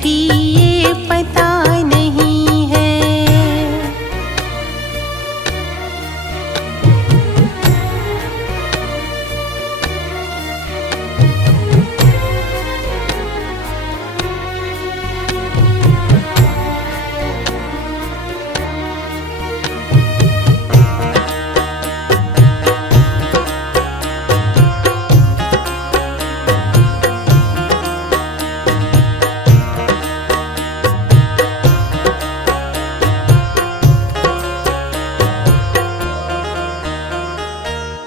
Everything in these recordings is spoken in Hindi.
अभी ये पता नहीं है।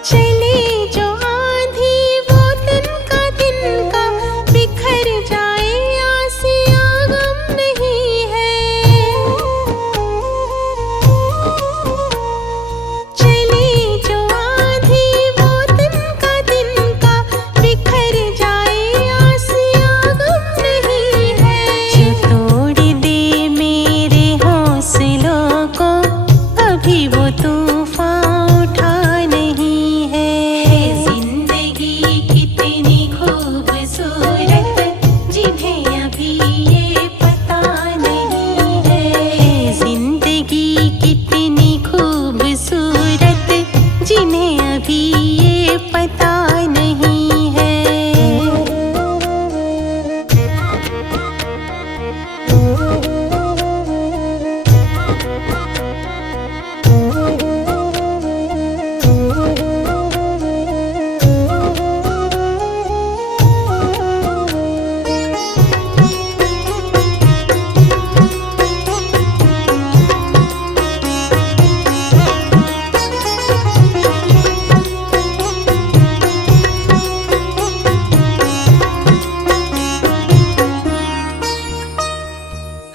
चले जो आंधी वो तिनका बिखर जाए आसिया गम नहीं है। चले जो आंधी वो तिनका बिखर जाए आसिया गम नहीं है। जो तोड़ दे मेरे हौसलों को अभी वो तूफान उठा नहीं है। जिंदगी कितनी खूबसूरत जिन्हें अभी ये पता नहीं है। जिंदगी कितनी खूबसूरत जिन्हें अभी ये पता नहीं है।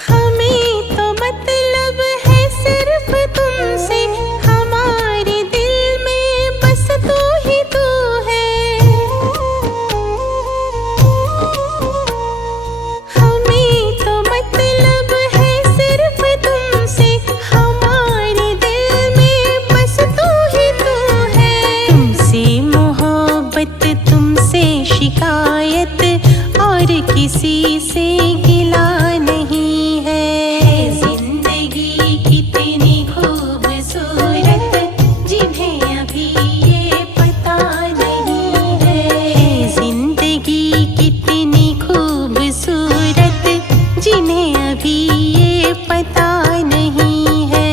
हमें तो मतलब है सिर्फ तुमसे, हमारे दिल में बस तू ही तू है। हमें तो मतलब है सिर्फ तुमसे, हमारे दिल में बस तू ही तू है। तुमसे मोहब्बत, तुमसे शिकायत और किसी से गिला नहीं है। जिंदगी कितनी खूबसूरत जिन्हें अभी ये पता नहीं है। जिंदगी कितनी खूबसूरत जिन्हें अभी ये पता नहीं है।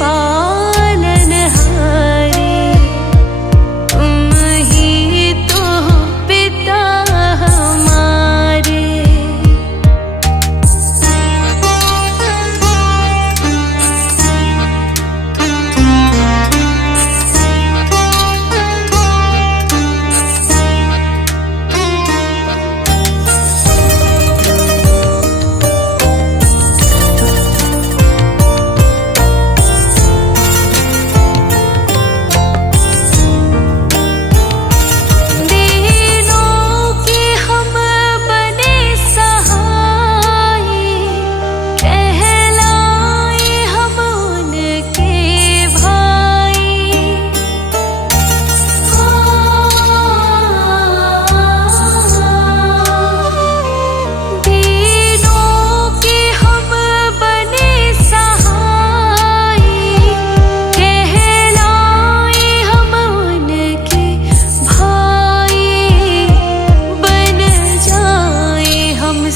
पालनहारे, तुम ही तो हो पिता हमारे।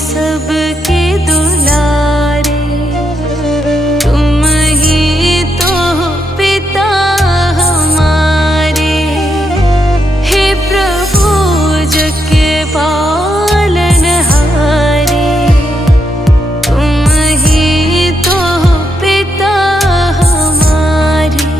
सबके दुलारे, तुम ही तो हो पिता हमारे। हे प्रभु जग के पालनहारे, तुम ही तो हो पिता हमारे।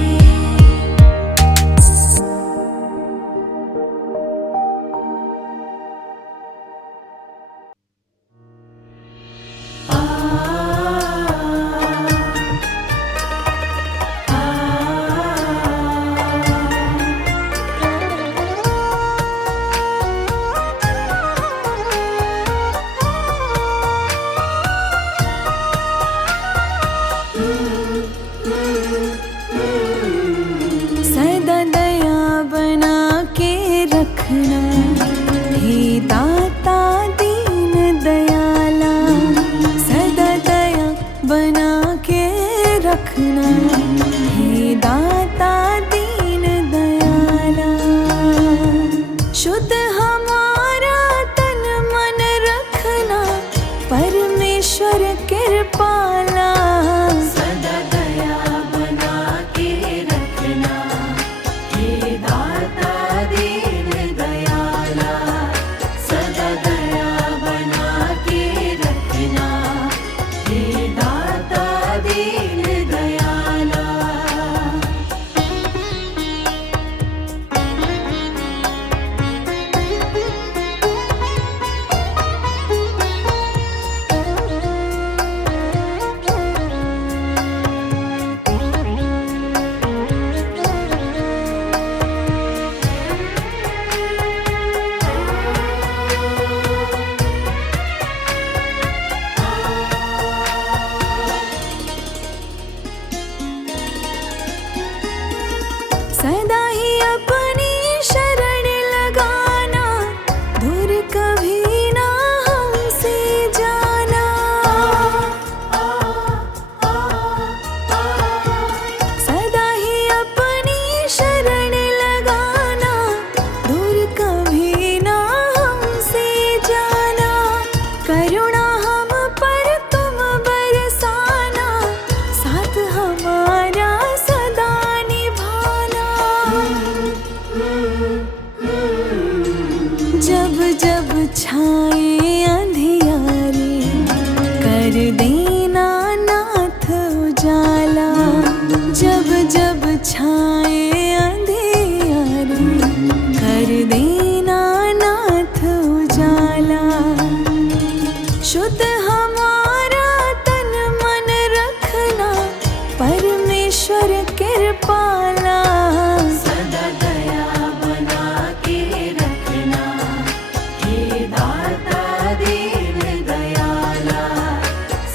सदा दया बना के रखना, हे दाता दीन दयाला। सदा दया बना के रखना, हे दाता दीन दयाला। शुद्ध हमारा तन मन रखना, परमेश्वर कृपाला। सदा दया बना के रखना, हे दाता दीन दयाला। सदा दया बना के रखना, हे दाता दीन दयाला। सदा ही अपनी शरण लगाना, दूर कभी ना हमसे जाना। सदा ही अपनी शरण लगाना, दूर कभी ना हमसे जाना। करुणा हम पर तुम बरसाना, साथ हमारा सदा निभाना। जब जब छाए अंधियारे, कर देना नाथ उजाला। जब जब छाए अंधियारे, कर देना नाथ उजाला। शुद्ध हमारा तन मन रखना, परमेश्वर कृपाला। सदा दया बना के रखना, हे दाता दीन दयाला।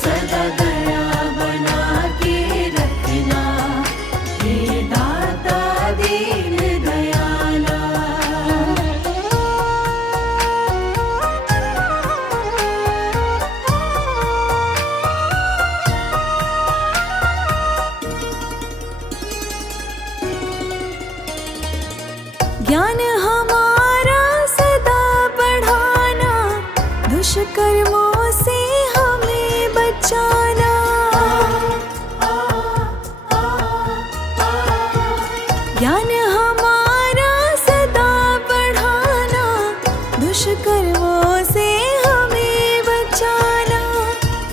सदा दया बना के रखना, हे दाता दीन दयाला। ज्ञान हमारा सदा बढ़ाना, दुष्कर्मों से हमें बचाना। ज्ञान हमारा सदा बढ़ाना, दुष्कर्मों से हमें बचाना,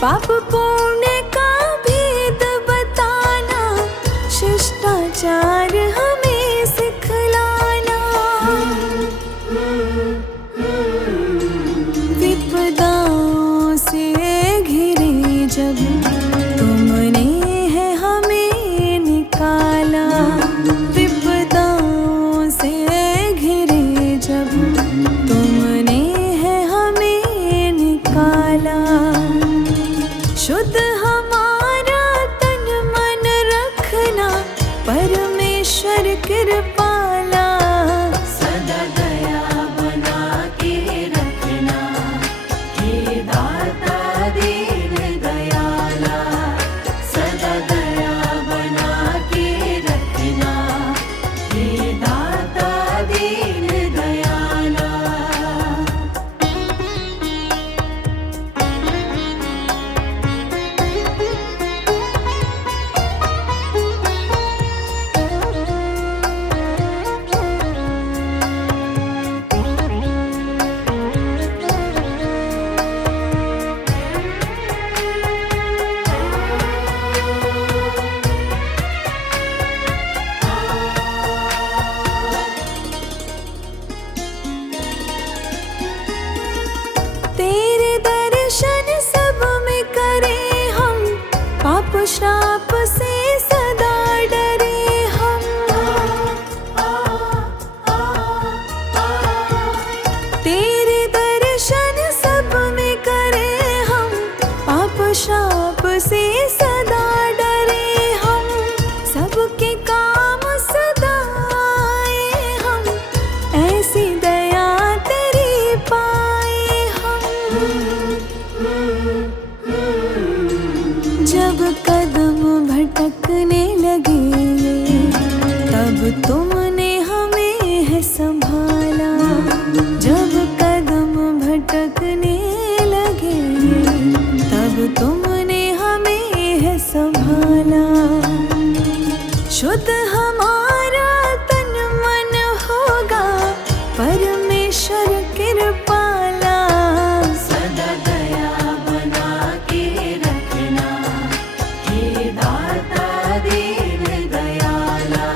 पाप पुण्य का भेद बताना, शिष्टाचार हमें सिखलाना। विपदाओं से घिरे जब तुमने है हमें निकाला, विपदाओं से घिरे जब तुमने है हमें निकाला। शुद्ध हमारा तन मन रखना, परमेश्वर कृपाला। सदा दया बना के रखना, हे दाता दीन दयाला। सदा दया बना के रखना, हे दाता दीन दयाला। तेरे दर्शन सब में करें हम, पाप श्राप से सदा डरे हम। तेरे दर्शन सब में करें हम, पाप श्राप से सदा डरे हम। सबके काम सदा आए हम, ऐसी दया तेरी पाए हम। जब कदम भटकने लगे तब तुमने हमें है संभाला। जब कदम भटकने लगे तब तुमने हमें है संभाला। शुद्ध हमारा तन मन होगा, परमेश्वर कृपाला। सदा दया बना के रखना, हे दाता दीन दयाला।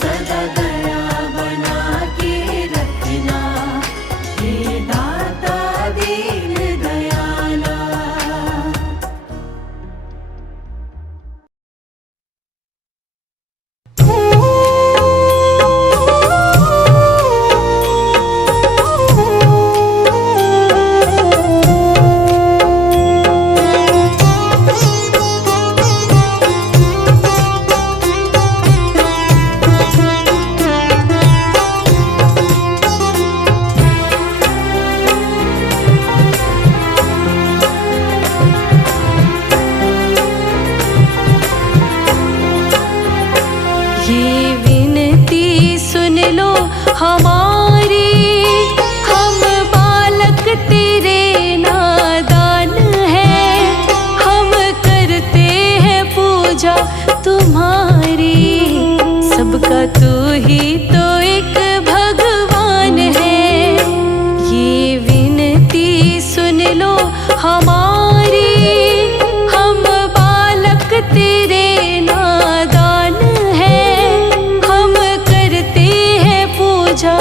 सदा दया बना के रखना, हे दाता दीन दयाला। ये विनती सुन लो हमारी, हम बालक तेरे नादान हैं। हम करते हैं पूजा तुम्हारी, सबका तू ही तो एक भगवान है। ये विनती सुन लो हमारी, हम बालक तेरे नादान हैं। हम करते हैं पूजा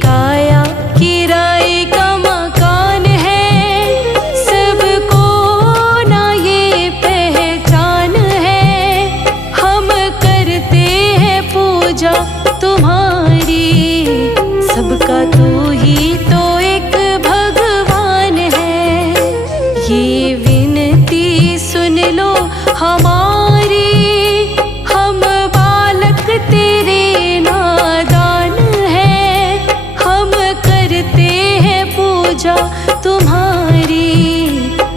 काया किराए का मकान है, सबको ना ये पहचान है। हम करते हैं पूजा तुम्हारी, सबका तू ही तो एक भगवान है। ये विनती सुन लो हमारी, हम बालक तेरे नादान हैं। हम करते हैं पूजा तुम्हारी,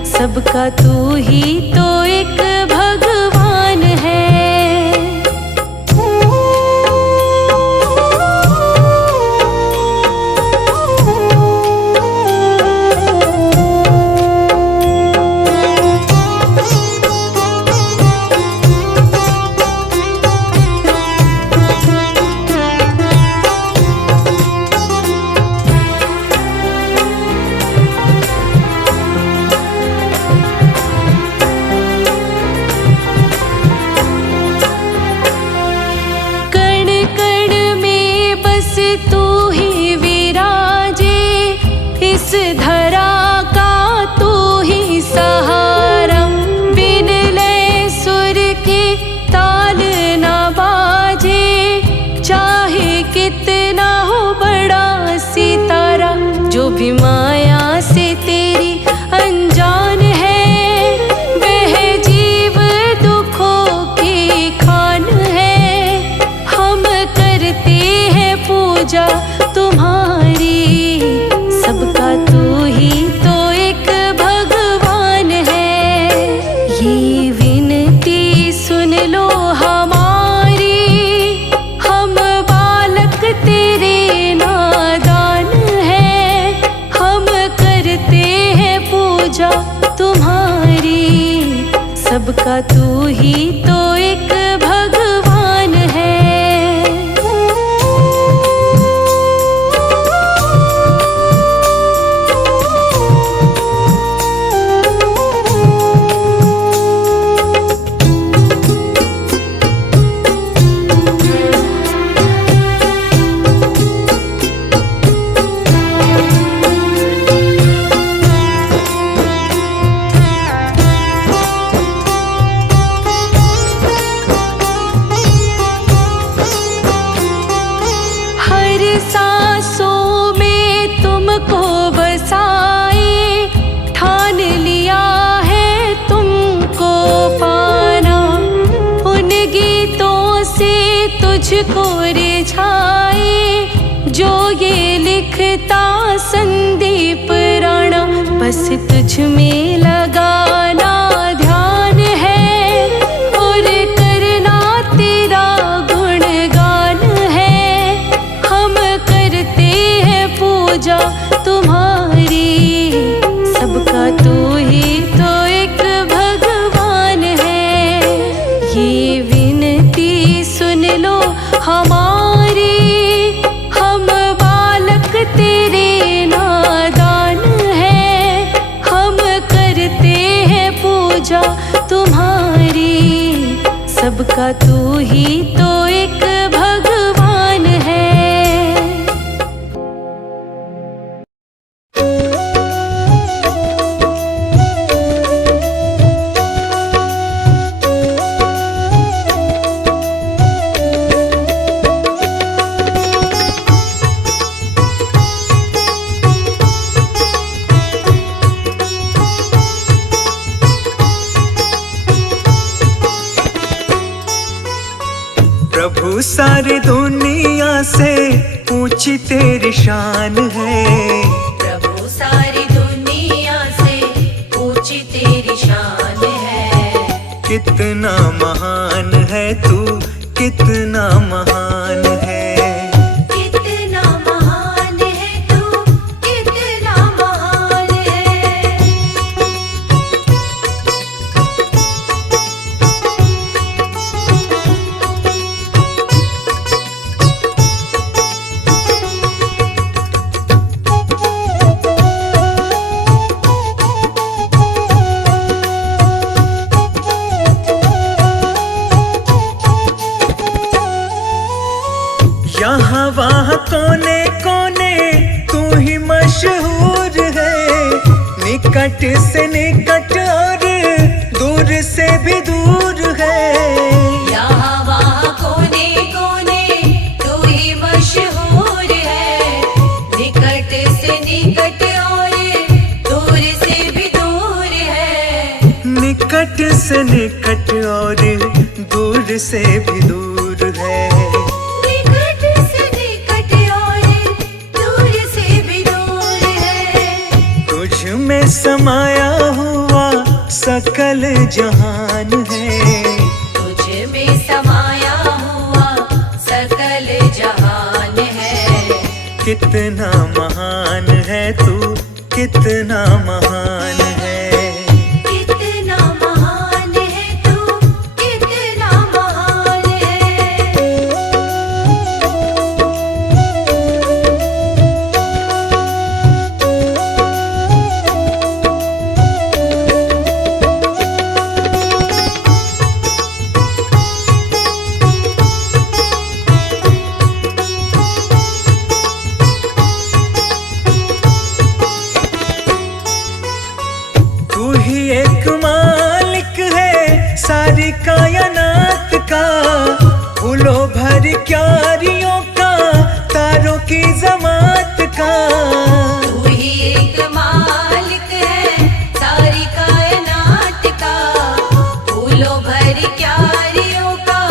सबका तू ही तो एक भगवान है। इस धरा का तू ही सहारा, बिन लय सुर के ताल न बाजे। चाहे कितना हो बड़ा सितारा, जो भी माया से तेरी अनजान है, वह जीव दुखों की खान है। हम करते हैं पूजा तुम्हारी, सबका तू ही तो एक भगवान है। ये विनती सुन लो हमारी, हम बालक तेरे नादान हैं। हम करते हैं पूजा तुम्हारी, सबका तू ही तो एक भगवान है। सांसों में तुमको बसाए, ठान लिया है तुमको पाना। उन गीतों से तुझको रिझाए, जो ये लिखता संदीप राणा। बस तुझ में लगाना ध्यान है, और करना तेरा गुणगान है। हम करते हैं पूजा तुम्हारी, सबका तू ही तो एक भगवान है। ये विनती सुन लो हमारी, हम बालक तेरे नादान हैं। हम करते हैं पूजा तुम्हारी, सबका तू ही तो एक भगवान है। प्रभु सारी दुनिया से ऊंची तेरी शान है। प्रभु सारी दुनिया से ऊंची तेरी शान है। कितना महान है तू, कितना महान है। कितना महान है तू, कितना महान है। यहाँ वहाँ कोने कोने तू ही मशहूर है, निकट से निकट और दूर से भी दूर है। यहाँ वहाँ कोने कोने तू ही मशहूर है, निकट से निकट और दूर से भी दूर है। निकट से निकट और दूर से भी दूर है। निकट से निकट और दूर से भी दूर है। तुझ में समाया हुआ सकल जहान है, तुझ में समाया हुआ सकल जहान है। कितना महान है तू, कितना महान है। कितना महान है तू, कितना महान है। तू ही एक मालिक है सारी कायनात का, फूलों भर क्यारियों का, तारों की जमात का। तू ही एक मालिक है सारी कायनात का, फूलों भर क्यारियों का,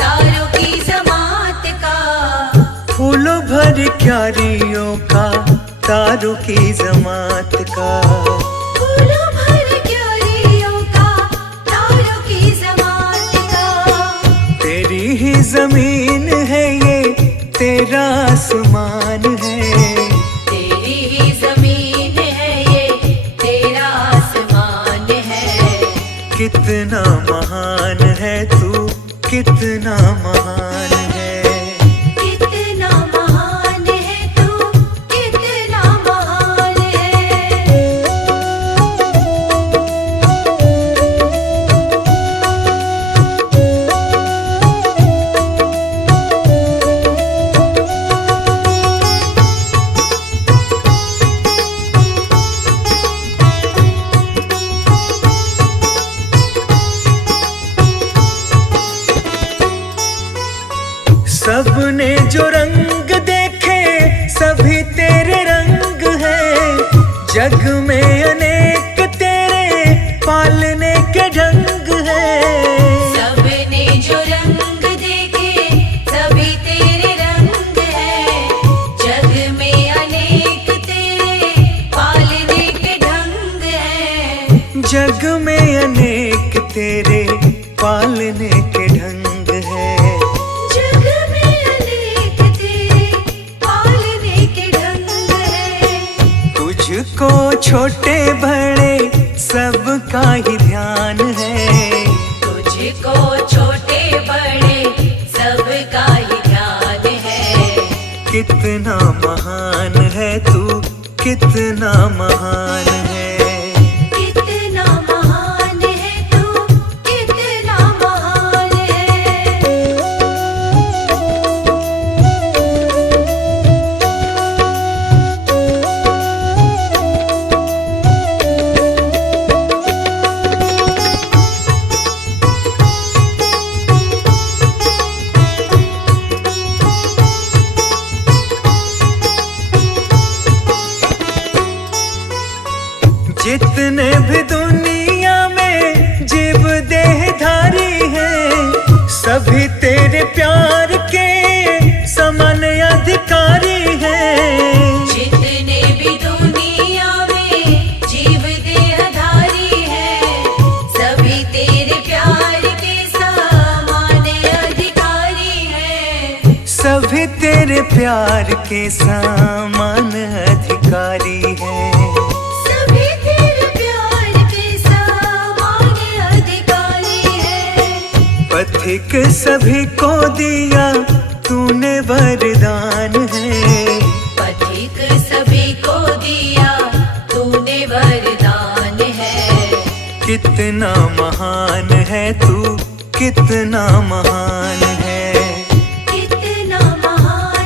तारों की जमात का। फूलों भर क्यारियों का, तारों की जमात का। फूलों भर क्यारियों का, तारों की जमात का। तेरी ही जमीन है ये, तेरा आसमान है। तेरी ही जमीन है ये, तेरा आसमान है। कितना महान है तू, कितना महान है। कितना महान है तू, कितना महान है। सबने जो रंग देखे सभी तेरे रंग हैं, जग में अनेक तेरे पालने के ढंग हैं। सबने जो रंग देखे सभी तेरे रंग है, जग में अनेक तेरे पालने के ढंग है। जग में अनेक तेरे पालने के ढंग हैं। जग में अनेक तेरे पालने के ढंग है। तुझको छोटे बड़े सबका ही ध्यान है। तुझको छोटे बड़े सबका ही ध्यान है। कितना महान है तू, कितना महान है। कितना महान है तू, कितना महान है। जितने भी दुनिया में जीव देहधारी हैं, सभी तेरे प्यार के समान अधिकारी हैं। जितने भी दुनिया में जीव देहधारी हैं, सभी तेरे प्यार के समान अधिकारी हैं। सभी तेरे प्यार के समान अधिकारी हैं। सभी तेरे प्यार के समान अधिकारी हैं। पथिक सभी को दिया तूने वरदान है। पथिक सभी को दिया तूने वरदान है। कितना महान है तू, कितना महान है। कितना महान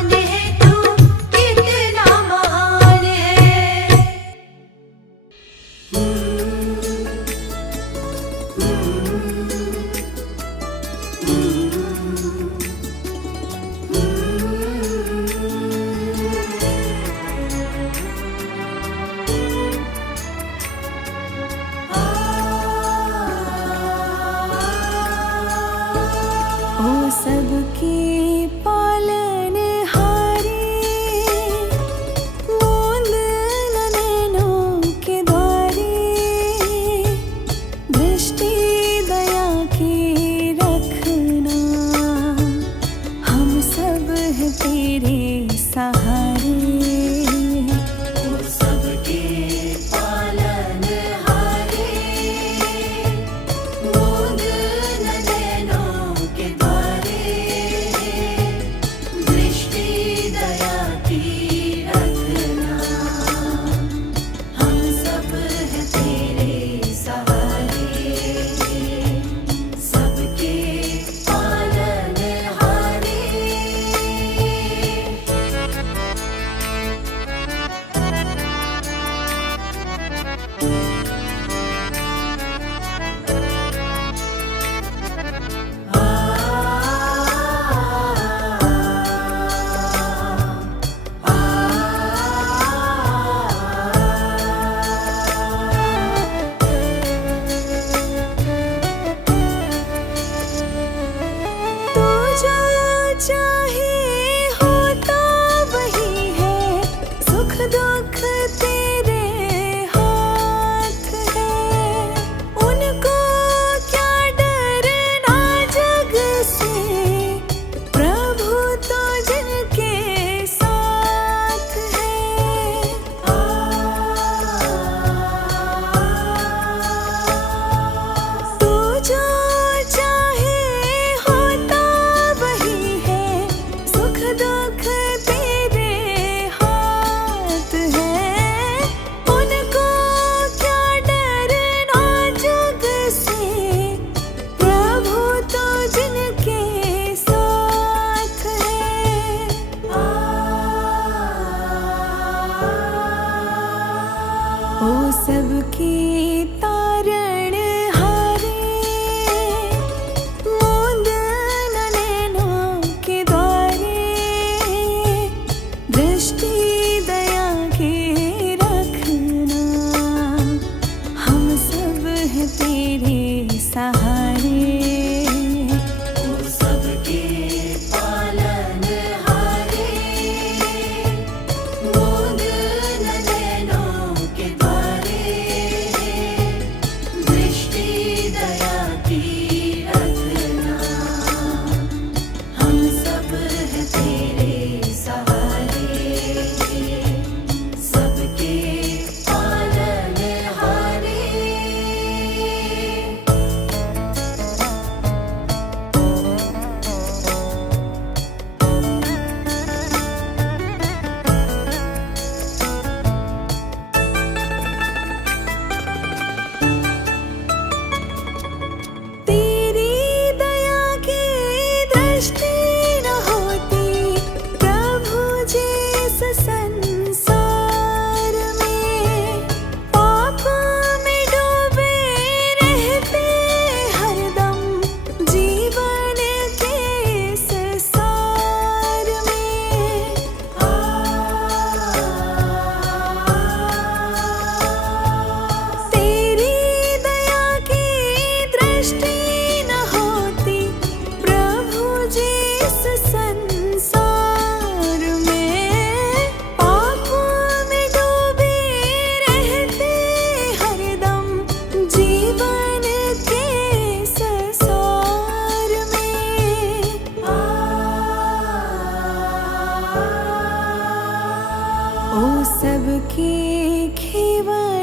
तेरे सहारे। वो सबके पालनहारे, मूंद न नैनों के द्वारे, दृष्टि दया की रखना, हम सब हैं तेरे सहारे, सबके पालनहारे। तू जो चाहे होता वही है, सुख दुख तेरे हाथ है। उनको क्या डरना जग से, प्रभु तो जिनके साथ है। तू जो चाहे होता वही है, सुख दुख तेरे हाथ है। उनको क्या डरना जग से, प्रभु तो जिनके साथ है। ओ सबके तारण हारे, मूंद न नैनों के द्वारे, दृष्टि दया के रखना, हम सब हैं तेरे सहारे। वो सबके पालनहारे, मूंद न नैनों के द्वारे, दृष्टि दया की रखना, हम सब हैं तेरे सहारे, सबके पालनहारे। तेरी दया की दृष्टि न होती, प्रभु जिस संसार में, पाप में डूबे रहते हरदम, जीवन के इस सार में। तेरी दया की दृष्टि न होती, प्रभु जिस संसार में, पाप में डूबे रहते हरदम, जीवन के इस सार में। ओ सबके खेवड़